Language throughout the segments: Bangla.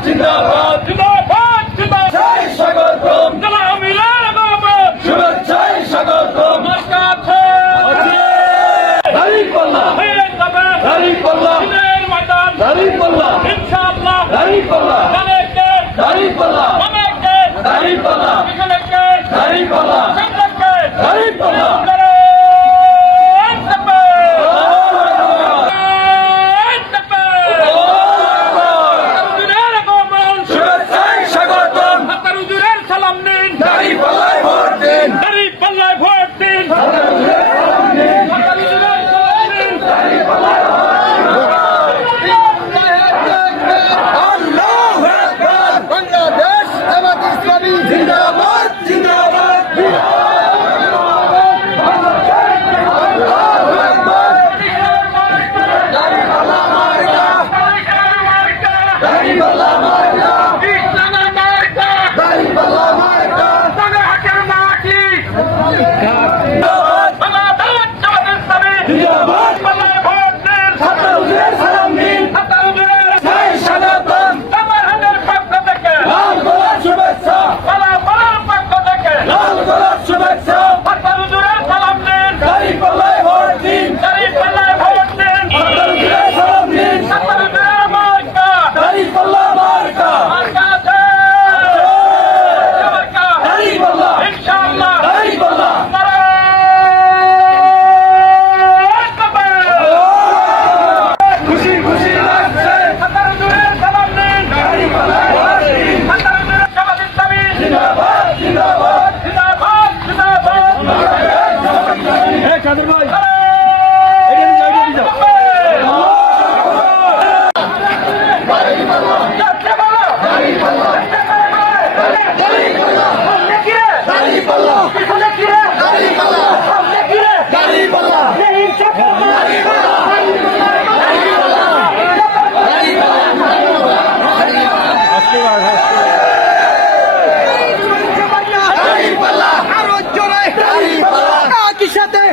gratidão.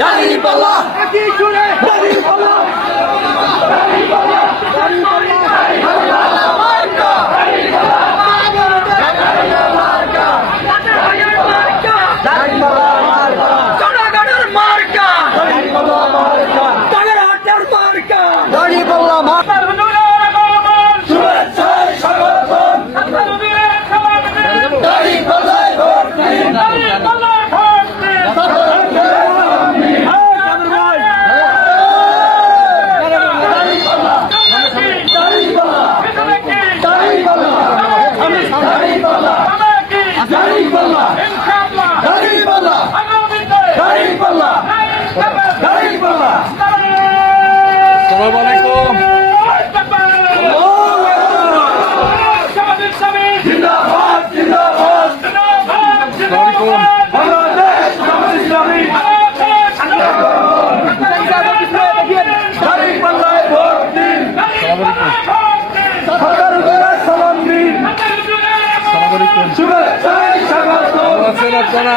ডালিনি পাল্লা একই জুড়ে শুভেচ্ছা স্বাগত। আপনারা?